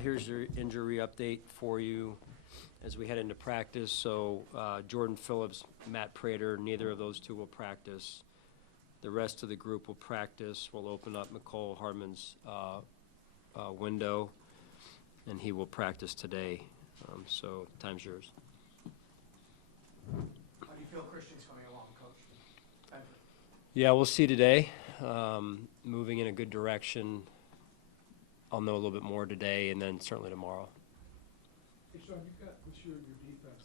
Here's your injury update for you as we head into practice. So Jordan Phillips, Matt Prater, neither of those two will practice. The rest of the group will practice. We'll open up Nicole Hardman's window, and he will practice today. So time's yours. How do you feel Christian's coming along, Coach? Thank you. Yeah, we'll see today. Moving in a good direction. I'll know a little bit more today, and then certainly tomorrow. Hey, Sean, you've got this year in your defense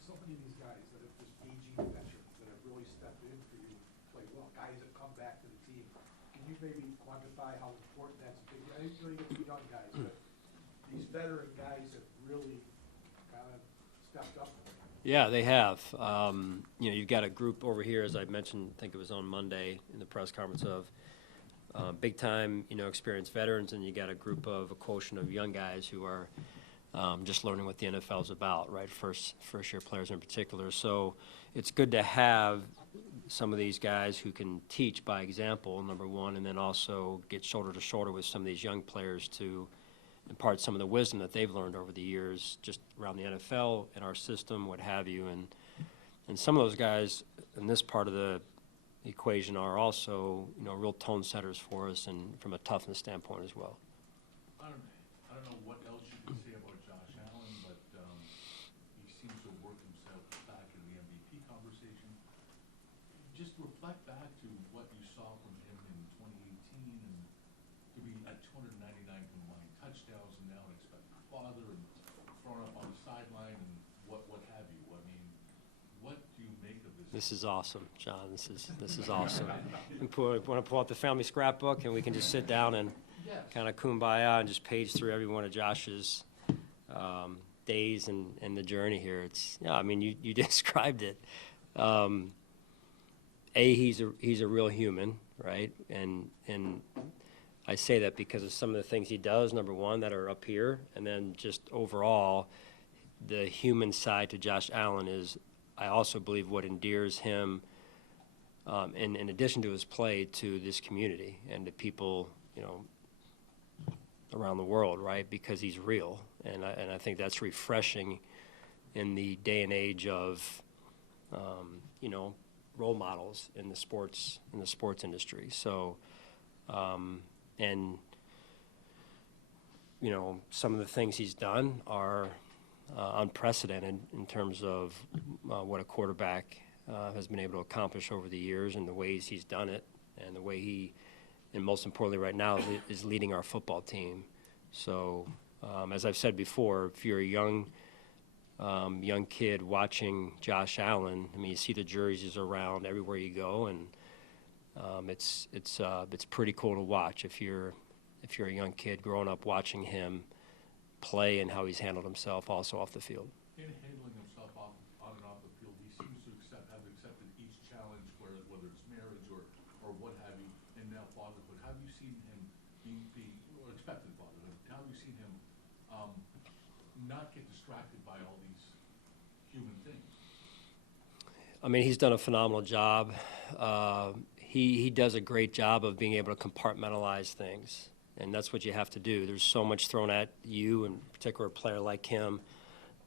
so many of these guys that have just aging veterans that have really stepped in for you and played well, guys that come back to the team. Can you maybe quantify how important that's been? I know you get the young guys, but these veteran guys have really kind of stepped up. Yeah, they have. You've got a group over here, as I mentioned, I think it was on Monday in the press conference, of big-time, experienced veterans, and you got a group of a quotient of young guys who are just learning what the NFL is about, right? First-year players in particular. So it's good to have some of these guys who can teach by example, number one, and then also get shoulder to shoulder with some of these young players to impart some of the wisdom that they've learned over the years just around the NFL, in our system, what have you. And some of those guys in this part of the equation are also, real tone setters for us and from a toughness standpoint as well. I don't know what else you can say about Josh Allen, but he seems to have worked himself back in the MVP conversation. Just reflect back to what you saw from him in 2018 and to be at 299 combined touchdowns and now an expected father and thrown up on the sideline and what have you. I mean, what do you make of this? This is awesome, John. This is awesome. Want to pull out the family scrapbook, and we can just sit down and kind of kumbaya and just page through every one of Josh's days and the journey here. You described it. He's a real human, right? And I say that because of some of the things he does, number one, that are up here, and then just overall, the human side to Josh Allen is, I also believe, what endears him, in addition to his play, to this community and to people, around the world, right? Because he's real, and I think that's refreshing in the day and age of, role models in the sports industry. So, some of the things he's done are unprecedented in terms of what a quarterback has been able to accomplish over the years and the ways he's done it and the way he, and most importantly right now, is leading our football team. So as I've said before, if you're a young kid watching Josh Allen, you see the jerseys around everywhere you go, and it's pretty cool to watch if you're a young kid growing up watching him play and how he's handled himself also off the field. In handling himself on and off the field, he seems to have accepted each challenge, whether it's marriage or what have you, and now fatherhood. How have you seen him or expected fatherhood? How have you seen him not get distracted by all these human things? He's done a phenomenal job. He does a great job of being able to compartmentalize things. And that's what you have to do. There's so much thrown at you, and in particular a player like him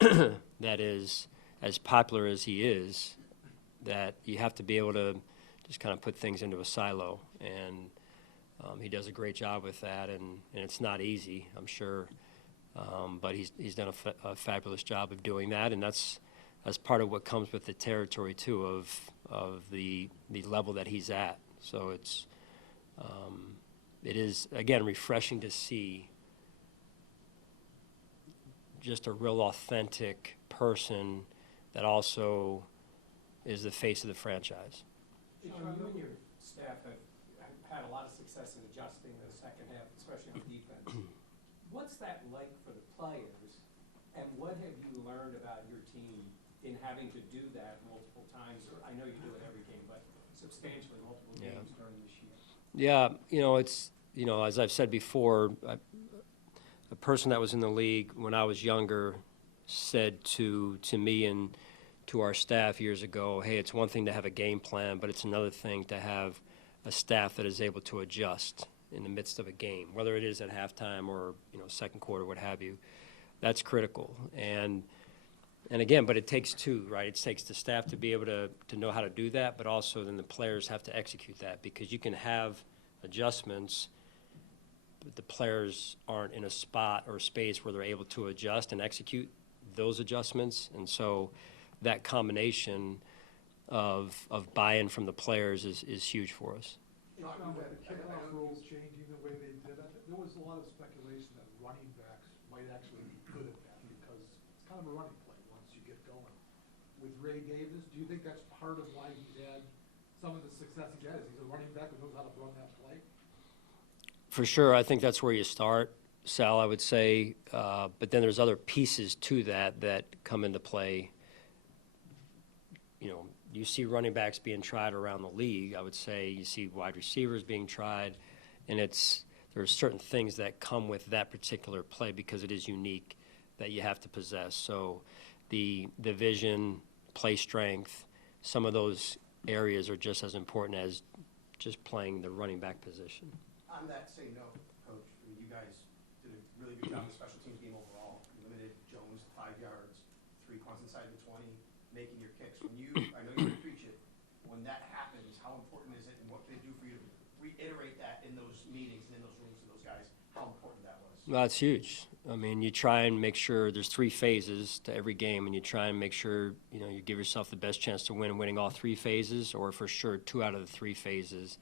that is as popular as he is, that you have to be able to just kind of put things into a silo. And he does a great job with that, and it's not easy, I'm sure. But he's done a fabulous job of doing that, and that's part of what comes with the territory, too, of the level that he's at. So it is, again, refreshing to see just a real authentic person that also is the face of the franchise. You and your staff have had a lot of success in adjusting the second half, especially on defense. What's that like for the players, and what have you learned about your team in having to do that multiple times? Or I know you do it every game, but substantially multiple games during this year. Yeah, it's, as I've said before, a person that was in the league when I was younger said to me and to our staff years ago, hey, it's one thing to have a game plan, but it's another thing to have a staff that is able to adjust in the midst of a game, whether it is at halftime or, second quarter, what have you. That's critical. And again, but it takes two, right? It takes the staff to be able to know how to do that, but also then the players have to execute that, because you can have adjustments, but the players aren't in a spot or space where they're able to adjust and execute those adjustments. And so that combination of buy-in from the players is huge for us. Sean, with the kickoff rules changing the way they did it, there was a lot of speculation that running backs might actually be good at that, because it's kind of a running play once you get going. With Ray Davis, do you think that's part of why he's had some of the success he's had? Is he's a running back who knows how to run that play? For sure, I think that's where you start, Sal, I would say. But then there's other pieces to that come into play. You see running backs being tried around the league, I would say. You see wide receivers being tried. And there's certain things that come with that particular play because it is unique that you have to possess. So the vision, play strength, some of those areas are just as important as just playing the running back position. On that same note, Coach, you guys did a really good job of the special teams game overall. You limited Jones to 5 yards, 3 punts inside the 20, making your kicks. I know you preach it, when that happens, how important is it, and what can it do for you to reiterate that in those meetings and in those rooms to those guys, how important that was? Well, it's huge. I mean, you try and make sure there's 3 phases to every game, and you try and make sure, you give yourself the best chance to winning all 3 phases, or for sure 2 out of the 3 phases.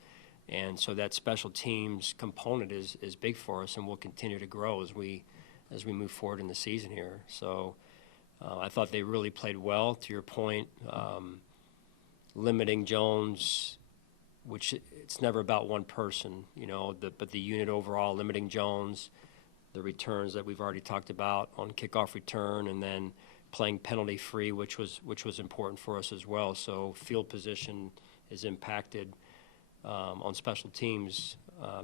And so that special teams component is big for us, and will continue to grow as we move forward in the season here. So I thought they really played well. To your point, limiting Jones, which it's never about one person, but the unit overall, limiting Jones, the returns that we've already talked about on kickoff return, and then playing penalty free, which was important for us as well. So field position is impacted on special teams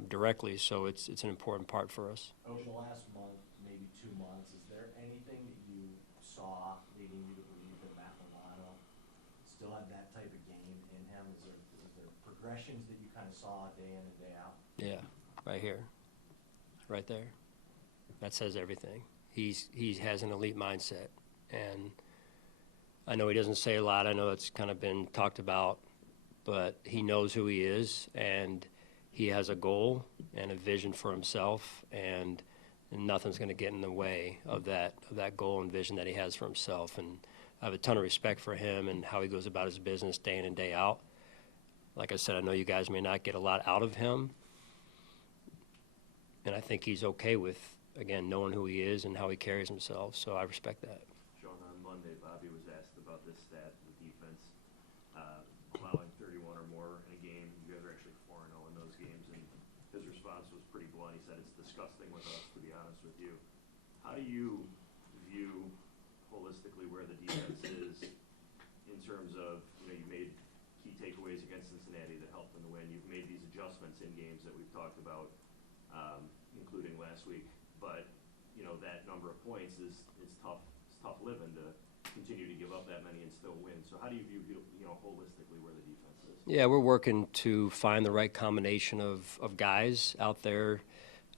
directly, so it's an important part for us. Over the last month, maybe 2 months, is there anything that you saw leading you to believe that Matt Milano still had that type of game in him? Is there progressions that you kind of saw day in and day out? Yeah, right here, right there. That says everything. He has an elite mindset, and I know he doesn't say a lot. I know it's kind of been talked about, but he knows who he is, and he has a goal and a vision for himself, and nothing's going to get in the way of that goal and vision that he has for himself. And I have a ton of respect for him and how he goes about his business day in and day out. Like I said, I know you guys may not get a lot out of him, and I think he's okay with, again, knowing who he is and how he carries himself, so I respect that. Sean, on Monday, Bobby was asked about this stat, the defense, allowing 31 or more in a game. You guys are actually 4-0 in those games, and his response was pretty blunt. He said, it's disgusting with us, to be honest with you. How do you view holistically where the defense is in terms of, you made key takeaways against Cincinnati that helped in the win. You've made these adjustments in games that we've talked about, including last week. But, that number of points is tough. It's tough living to continue to give up that many and still win. So how do you view, holistically where the defense is? Yeah, we're working to find the right combination of guys out there.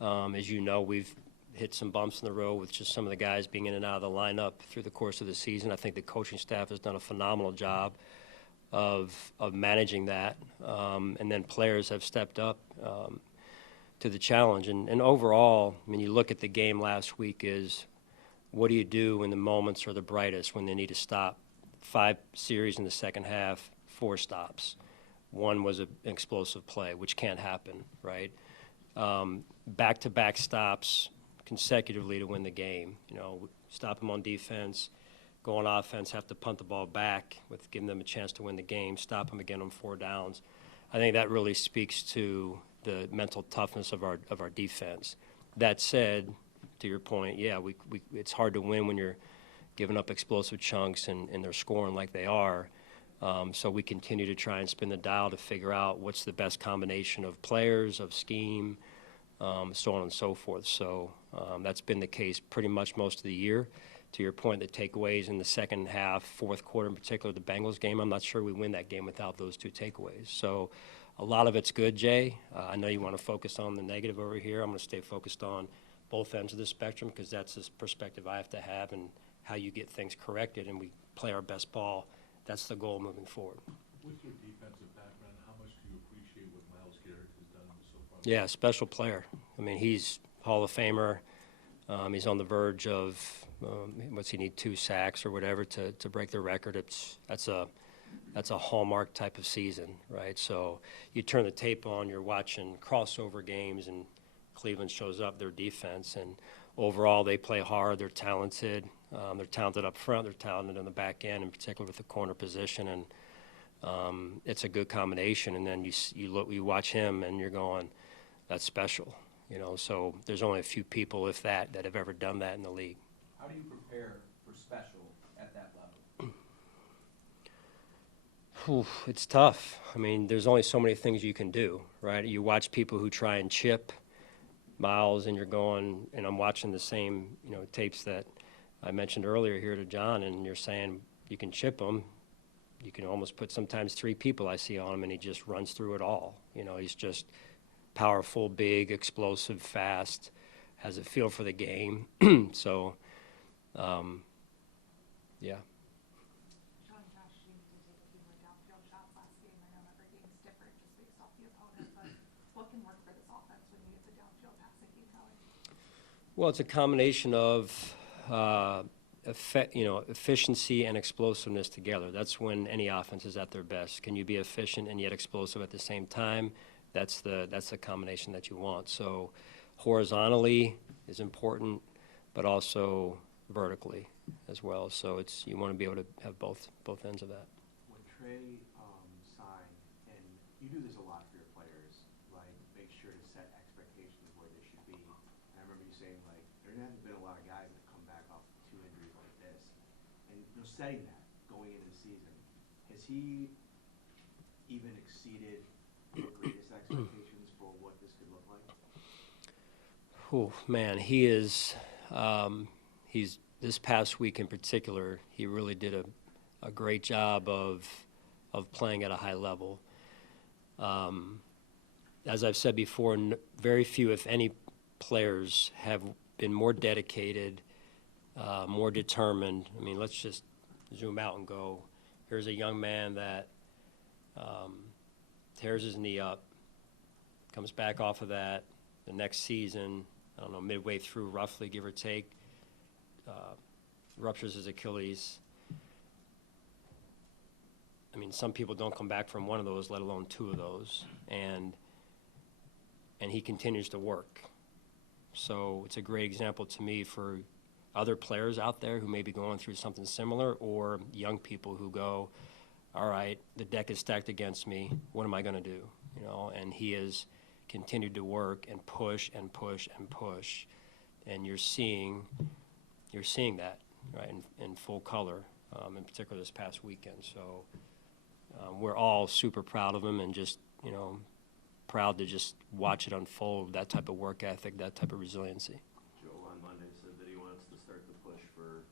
As you know, we've hit some bumps in the road with just some of the guys being in and out of the lineup through the course of the season. I think the coaching staff has done a phenomenal job of managing that, and then players have stepped up to the challenge. And overall, I mean, you look at the game last week is, what do you do when the moments are the brightest, when they need to stop? 5 series in the second half, 4 stops. 1 was an explosive play, which can't happen, right? Back-to-back stops consecutively to win the game. Stop them on defense, go on offense, have to punt the ball back with giving them a chance to win the game, stop them again on 4 downs. I think that really speaks to the mental toughness of our defense. That said, to your point, yeah, it's hard to win when you're giving up explosive chunks and they're scoring like they are. So we continue to try and spin the dial to figure out what's the best combination of players, of scheme, so on and so forth. So that's been the case pretty much most of the year. To your point, the takeaways in the second half, fourth quarter in particular, the Bengals game, I'm not sure we win that game without those 2 takeaways. So a lot of it's good, Jay. I know you want to focus on the negative over here. I'm going to stay focused on both ends of the spectrum because that's the perspective I have to have and how you get things corrected and we play our best ball. That's the goal moving forward. With your defensive background, how much do you appreciate what Miles Garrett has done so far? Yeah, special player. I mean, he's Hall of Famer. He's on the verge of, what's he need, 2 sacks or whatever to break the record. That's a hallmark type of season, right? So you turn the tape on, you're watching crossover games, and Cleveland shows up, their defense, and overall they play hard, they're talented. They're talented up front, they're talented in the back end, in particular with the corner position, and it's a good combination. And then you watch him, and you're going, that's special, you know. So there's only a few people, if that have ever done that in the league. How do you prepare for special at that level? It's tough. I mean, there's only so many things you can do, right? You watch people who try and chip Miles, and you're going, and I'm watching the same, you know, tapes that I mentioned earlier here to John, and you're saying you can chip him. You can almost put sometimes 3 people I see on him, and he just runs through it all. You know, he's just powerful, big, explosive, fast, has a feel for the game. So, yeah. Sean, Josh, you need to take a few more downfield shots last game. I know every game's different just based off the opponent, but what can work for this offense when you get the downfield passing game going? Well, it's a combination of efficiency and explosiveness together. That's when any offense is at their best. Can you be efficient and yet explosive at the same time? That's the combination that you want. So horizontally is important, but also vertically as well. So you want to be able to have both ends of that. When Trey signed, and you do this a lot for your players, like make sure to set expectations where they should be. And I remember you saying, like, there hasn't been a lot of guys that have come back off 2 injuries like this. And setting that going into the season, has he even exceeded your greatest expectations for what this could look like? Oh man, he is. He's this past week in particular. He really did a great job of playing at a high level. As I've said before, very few, if any, players have been more dedicated, more determined. I mean, let's just zoom out and go. Here's a young man that tears his knee up, comes back off of that the next season, I don't know, midway through roughly, give or take, ruptures his Achilles. I mean, some people don't come back from one of those, let alone 2 of those, and he continues to work. So it's a great example to me for other players out there who may be going through something similar, or young people who go, all right, the deck is stacked against me. What am I going to do? You know, and he has continued to work and push and push and push, and you're seeing that, right, in full color, in particular this past weekend. So we're all super proud of him, and just, you know, proud to just watch it unfold. That type of work ethic, that type of resiliency. Joe on Monday said that he wants to start the push for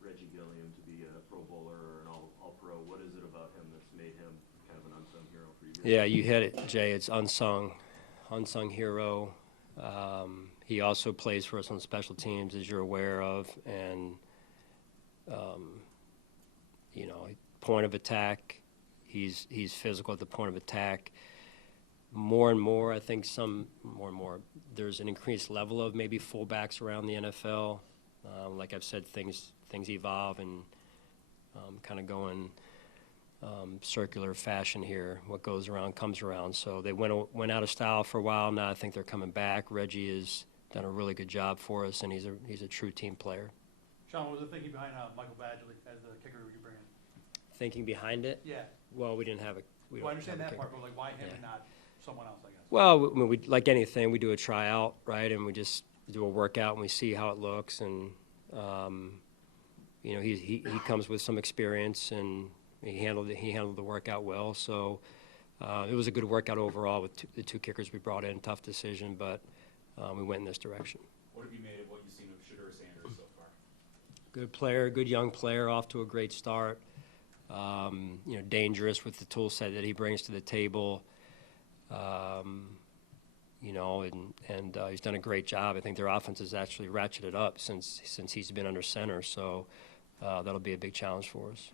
Reggie Gilliam to be a Pro Bowler or an All-Pro. What is it about him that's made him kind of an unsung hero for you guys? Yeah, you hit it, Jay. It's unsung hero. He also plays for us on special teams, as you're aware of, and you know, point of attack. He's physical at the point of attack. More and more, I think there's an increased level of maybe fullbacks around the NFL. Like I've said, things evolve and kind of go in circular fashion here. What goes around comes around. So they went out of style for a while. Now I think they're coming back. Reggie has done a really good job for us, and he's a true team player. Sean, what was the thinking behind Michael Badgley as the kicker you bring in? Thinking behind it? Yeah. Well, we didn't have a. Well, I understand that part, but like, why him and not someone else, I guess? Well, I mean, we like anything, we do a tryout, right, and we just do a workout and we see how it looks, and you know, he comes with some experience, and he handled the workout well. So it was a good workout overall with the 2 kickers we brought in. Tough decision, but we went in this direction. What have you made of what you've seen of Shedeur Sanders so far? Good player, good young player, off to a great start. You know, dangerous with the tool set that he brings to the table. You know, and he's done a great job. I think their offense has actually ratcheted up since he's been under center. So that'll be a big challenge for us.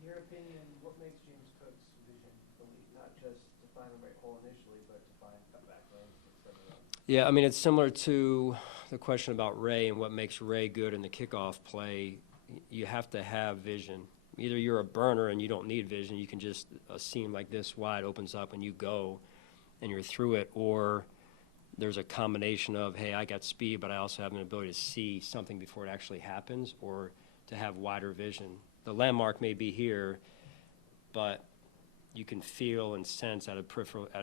In your opinion, what makes James Cook's vision elite? Not just to find the right hole initially, but to find comeback lanes, et cetera. Yeah, I mean, it's similar to the question about Ray and what makes Ray good in the kickoff play. You have to have vision. Either you're a burner and you don't need vision, you can just, a seam like this wide opens up and you go and you're through it, or there's a combination of, hey, I got speed, but I also have an ability to see something before it actually happens, or to have wider vision. The landmark may be here, but you can feel and sense out of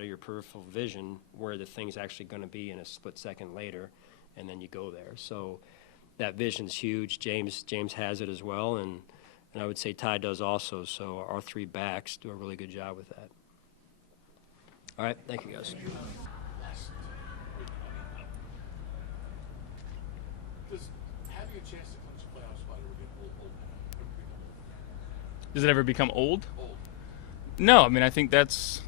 your peripheral vision where the thing's actually going to be in a split second later, and then you go there. So that vision's huge. James has it as well, and I would say Ty does also. So our three backs do a really good job with that. All right, thank you, guys. Does having a chance to clinch a playoff spot ever get old? Does it ever become old? Old. No, I mean, I think that's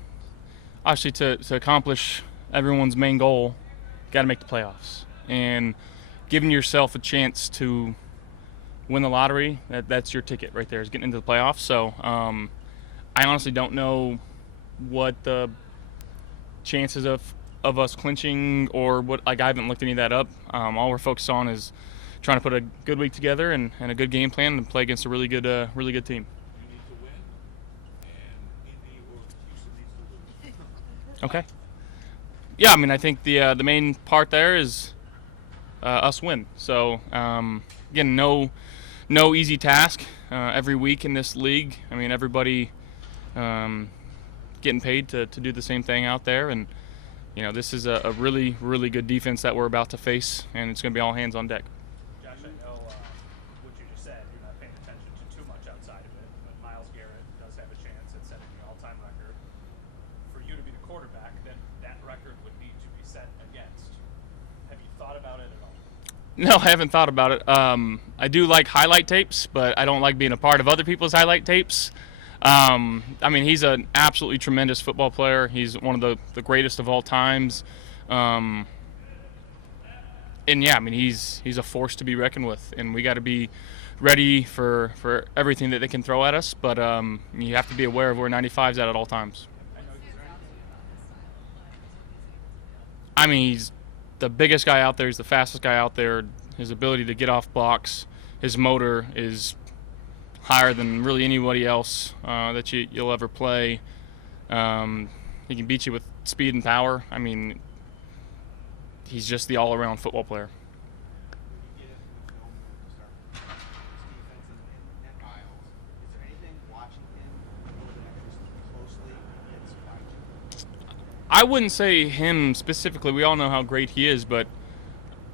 obviously to accomplish everyone's main goal, got to make the playoffs. And giving yourself a chance to win the lottery, that's your ticket right there, is getting into the playoffs. So I honestly don't know what the chances of us clinching or what, like, I haven't looked any of that up. All we're focused on is trying to put a good week together and a good game plan and play against a really good team. You need to win, and Indy or Houston needs to lose. Okay. Yeah, I mean, I think the main part there is us win. So again, no easy task every week in this league. I mean, everybody getting paid to do the same thing out there, and you know, this is a really, really good defense that we're about to face, and it's going to be all hands on deck. Josh, I know what you just said, you're not paying attention to too much outside of it, but Myles Garrett does have a chance at setting the all-time record. For you to be the quarterback, then that record would need to be set against. Have you thought about it at all? No, I haven't thought about it. I do like highlight tapes, but I don't like being a part of other people's highlight tapes. I mean, he's an absolutely tremendous football player. He's one of the greatest of all times. And yeah, I mean, he's a force to be reckoned with, and we got to be ready for everything that they can throw at us. But you have to be aware of where 95's at all times. I mean, he's the biggest guy out there. He's the fastest guy out there. His ability to get off blocks, his motor is higher than really anybody else that you'll ever play. He can beat you with speed and power. I mean, he's just the all-around football player. I wouldn't say him specifically. We all know how great he is, but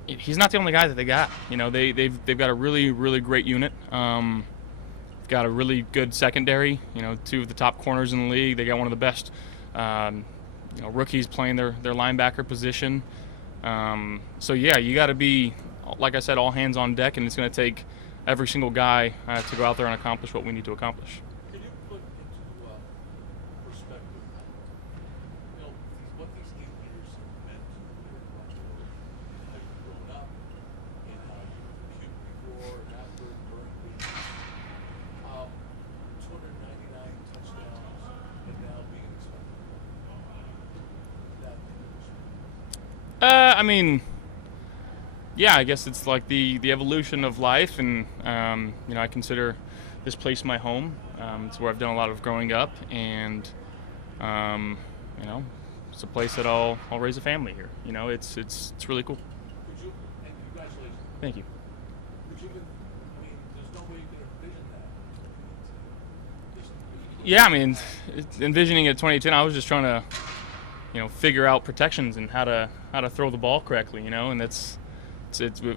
he's not the only guy that they got. You know, they've got a really, really great unit. Got a really good secondary. You know, two of the top corners in the league. They got one of the best rookies playing their linebacker position. So yeah, you got to be, like I said, all hands on deck, and it's going to take every single guy to go out there and accomplish what we need to accomplish. Can you put into perspective, you know, what these 8 years have meant to your life, how you've grown up, and how you compute before and after, during the 299 touchdowns, and now being expected. I mean, yeah, I guess it's like the evolution of life, and I consider this place my home. It's where I've done a lot of growing up, and it's a place that I'll raise a family here. You know, it's really cool. Could you, and congratulations. Thank you. Could you, I mean, there's no way you could envision that. Yeah, I mean, envisioning at 2010, I was just trying to, figure out protections and how to throw the ball correctly. And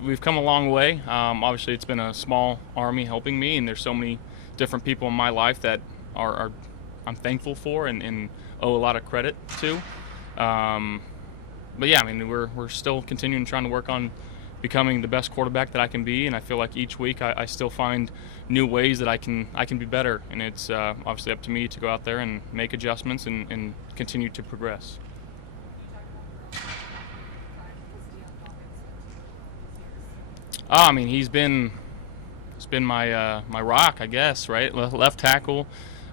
we've come a long way. Obviously, it's been a small army helping me, and there's so many different people in my life that I'm thankful for and owe a lot of credit to. But yeah, I mean, we're still continuing trying to work on becoming the best quarterback that I can be, and I feel like each week I still find new ways that I can be better, and it's obviously up to me to go out there and make adjustments and continue to progress. I mean, he's been my my rock, I guess, right? Left tackle,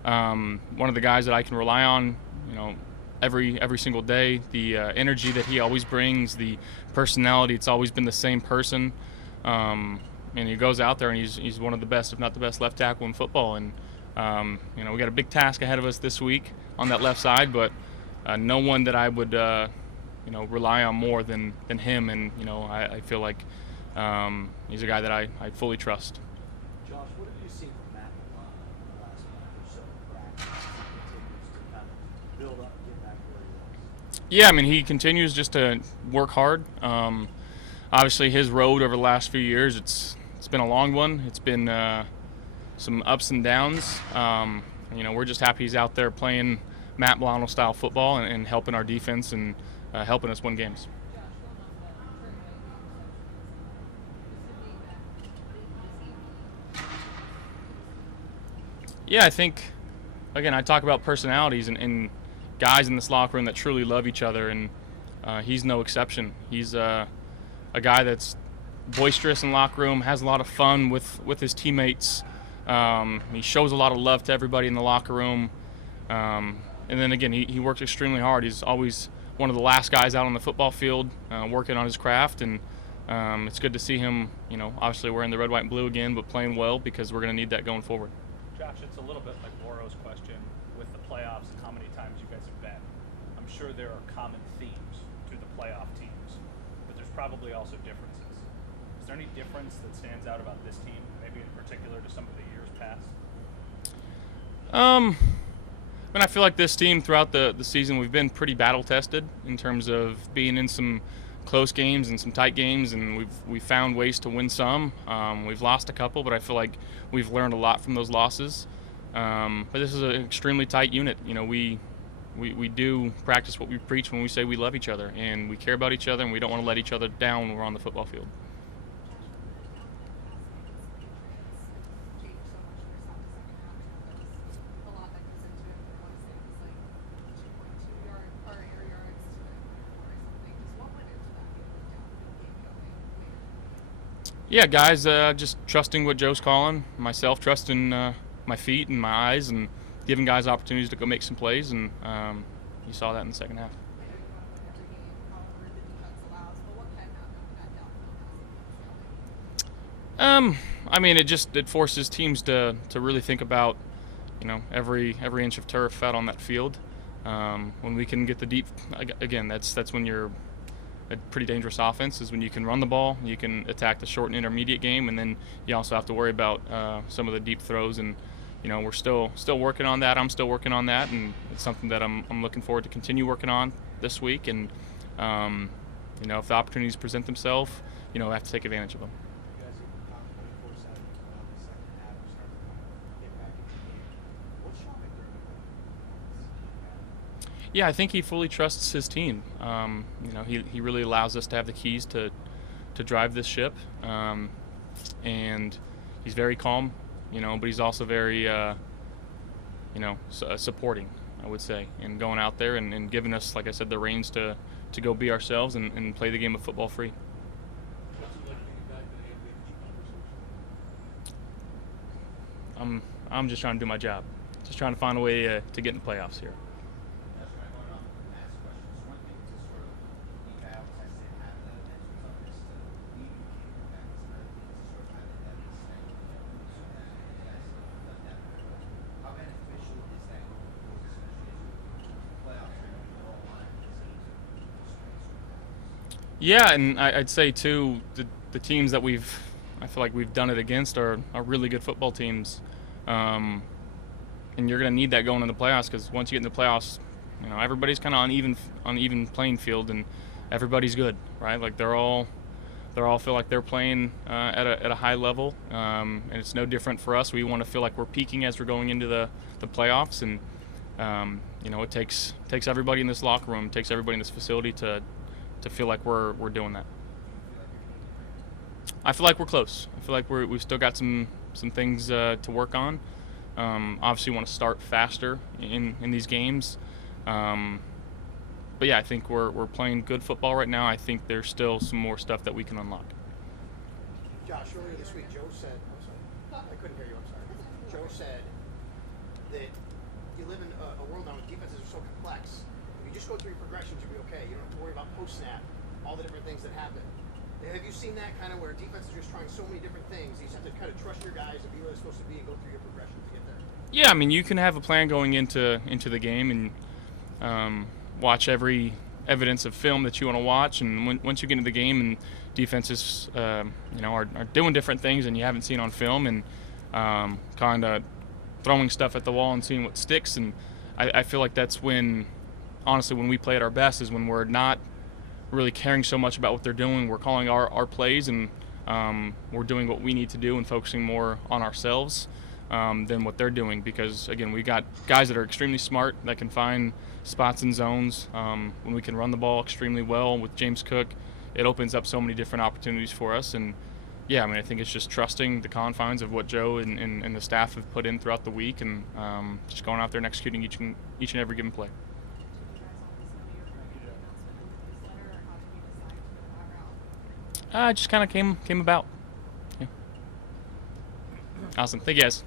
one of the guys that I can rely on, you know, every single day. The energy that he always brings, the personality. It's always been the same person, and he goes out there and he's one of the best, if not the best, left tackle in football. And you know, we got a big task ahead of us this week on that left side, but no one that I would you know, rely on more than him. And you know, I feel like he's a guy that I fully trust. Josh, what have you seen from Matt Milano in the last month or so in practice as he continues to kind of build up and get back where he was? Yeah, I mean, he continues just to work hard. Obviously, his road over the last few years, it's been a long one. It's been some ups and downs. You know, we're just happy he's out there playing Matt Milano style football and helping our defense and helping us win games. Yeah, I think, again, I talk about personalities and guys in this locker room that truly love each other, and he's no exception. He's a guy that's boisterous in the locker room, has a lot of fun with his teammates. He shows a lot of love to everybody in the locker room. And then, again, he works extremely hard. He's always one of the last guys out on the football field working on his craft, and it's good to see him, you know, obviously wearing the red, white, and blue again, but playing well because we're going to need that going forward. Josh, it's a little bit like Laura's question with the playoffs and how many times you guys have been. I'm sure there are common themes through the playoff teams, but there's probably also differences. Is there any difference that stands out about this team, maybe in particular to some of the years past? I mean, I feel like this team throughout the season, we've been pretty battle-tested in terms of being in some close games and some tight games, and we've found ways to win some. We've lost a couple, but I feel like we've learned a lot from those losses. But this is an extremely tight unit. You know, we do practice what we preach when we say we love each other, and we care about each other, and we don't want to let each other down when we're on the football field. Yeah, guys, just trusting what Joe's calling, myself trusting my feet and my eyes, and giving guys opportunities to go make some plays, and you saw that in the second half. I mean, it forces teams to really think about, you know, every inch of turf out on that field. When we can get the deep, again, that's when you're a pretty dangerous offense, is when you can run the ball, you can attack the short and intermediate game, and then you also have to worry about some of the deep throws. And you know, we're still working on that. I'm still working on that, and it's something that I'm looking forward to continue working on this week. And you know, if the opportunities present themselves, you know, I have to take advantage of them. Yeah, I think he fully trusts his team. You know, he really allows us to have the keys to drive this ship, and he's very calm, you know, but he's also very, you know, supporting, I would say, and going out there and giving us, like I said, the reins to go be ourselves and play the game of football free. I'm just trying to do my job, just trying to find a way to get in the playoffs here. Yeah, and I'd say too, the teams that I feel like we've done it against are really good football teams, and you're going to need that going into the playoffs, because once you get in the playoffs, you know, everybody's kind of on even playing field, and everybody's good, right? Like they're all feel like they're playing at a high level, and it's no different for us. We want to feel like we're peaking as we're going into the playoffs, and you know, it takes everybody in this locker room, takes everybody in this facility to feel like we're doing that. I feel like we're close. I feel like we've still got some things to work on. Obviously, we want to start faster in these games. But yeah, I think we're playing good football right now. I think there's still some more stuff that we can unlock. Josh, earlier this week, Joe said, I'm sorry, I couldn't hear you, I'm sorry. Joe said that you live in a world now where defenses are so complex. If you just go through your progressions, you'll be okay. You don't have to worry about post-snap, all the different things that happen. Have you seen that kind of where defenses are just trying so many different things, you just have to kind of trust your guys and be where they're supposed to be and go through your progressions to get there? Yeah, I mean, you can have a plan going into the game and watch every evidence of film that you want to watch, and once you get into the game and defenses are doing different things and you haven't seen on film, and kind of throwing stuff at the wall and seeing what sticks. And I feel like that's when, honestly, when we play at our best is when we're not really caring so much about what they're doing. We're calling our plays, and we're doing what we need to do and focusing more on ourselves than what they're doing, because again, we got guys that are extremely smart that can find spots and zones. When we can run the ball extremely well with James Cook, it opens up so many different opportunities for us. And yeah, I mean, I think it's just trusting the confines of what Joe and the staff have put in throughout the week, and just going out there and executing each and every given play. It just kind of came about. Yeah. Awesome. Thank you guys.